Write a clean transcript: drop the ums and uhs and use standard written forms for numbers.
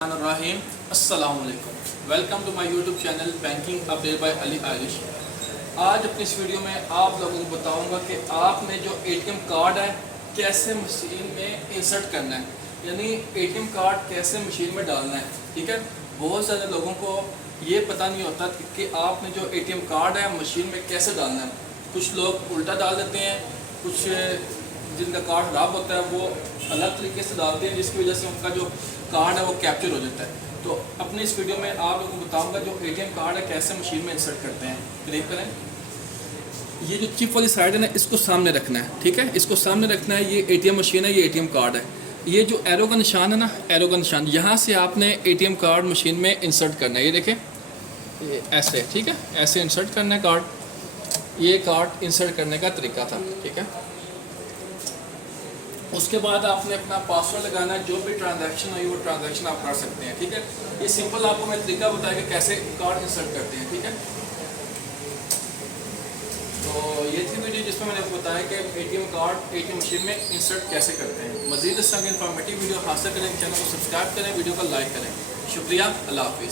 रहीम अस्सलाम वालेकुम। Welcome to my YouTube channel banking update by Ali Alish. आज अपनी इस वीडियो में आप लोगों को बताऊंगा कि आपने जो एटीएम कार्ड है कैसे मशीन में इंसर्ट करना है, यानी एटीएम कार्ड कैसे मशीन में डालना है। ठीक है, बहुत सारे लोगों को ये पता नहीं होता कि आपने जो एटीएम कार्ड है मशीन में कैसे डालना है। कुछ लोग उल्टा डाल देते हैं, कुछ जिनका कार्ड ख़राब होता है वो अलग तरीके से डालते हैं, जिसकी वजह से उनका जो कार्ड है वो कैप्चर हो जाता है। तो अपनी इस वीडियो में आप लोगों को बताऊंगा जो एटीएम कार्ड है कैसे मशीन में इंसर्ट करते हैं। क्लिक करें, ये जो चिप वाली साइड है ना इसको सामने रखना है। ठीक है, इसको सामने रखना है। ये एटीएम मशीन है, ये एटीएम कार्ड है। ये जो एरो का निशान है ना, एरो का निशान, यहाँ से आपने एटीएम कार्ड मशीन में इंसर्ट करना है। ये देखें, ये ऐसे, ठीक है, ऐसे इंसर्ट करना है कार्ड। ये कार्ड इंसर्ट करने का तरीका था। ठीक है, उसके बाद आपने अपना पासवर्ड लगाना है। जो भी ट्रांजैक्शन हुई वो ट्रांजैक्शन आप कर सकते हैं। ठीक है, ये सिंपल आपको मैं तरीका बताया कि कैसे कार्ड इंसर्ट करते हैं। ठीक है, तो ये थी वीडियो जिसमें मैंने आपको बताया कि एटीएम कार्ड एटीएम मशीन में इंसर्ट कैसे करते हैं। मज़ीद इस तरह की इन्फॉर्मेटिव वीडियो हासिल करें, चैनल को सब्सक्राइब करें, वीडियो को लाइक करें। शुक्रिया, अल्लाह हाफिज़।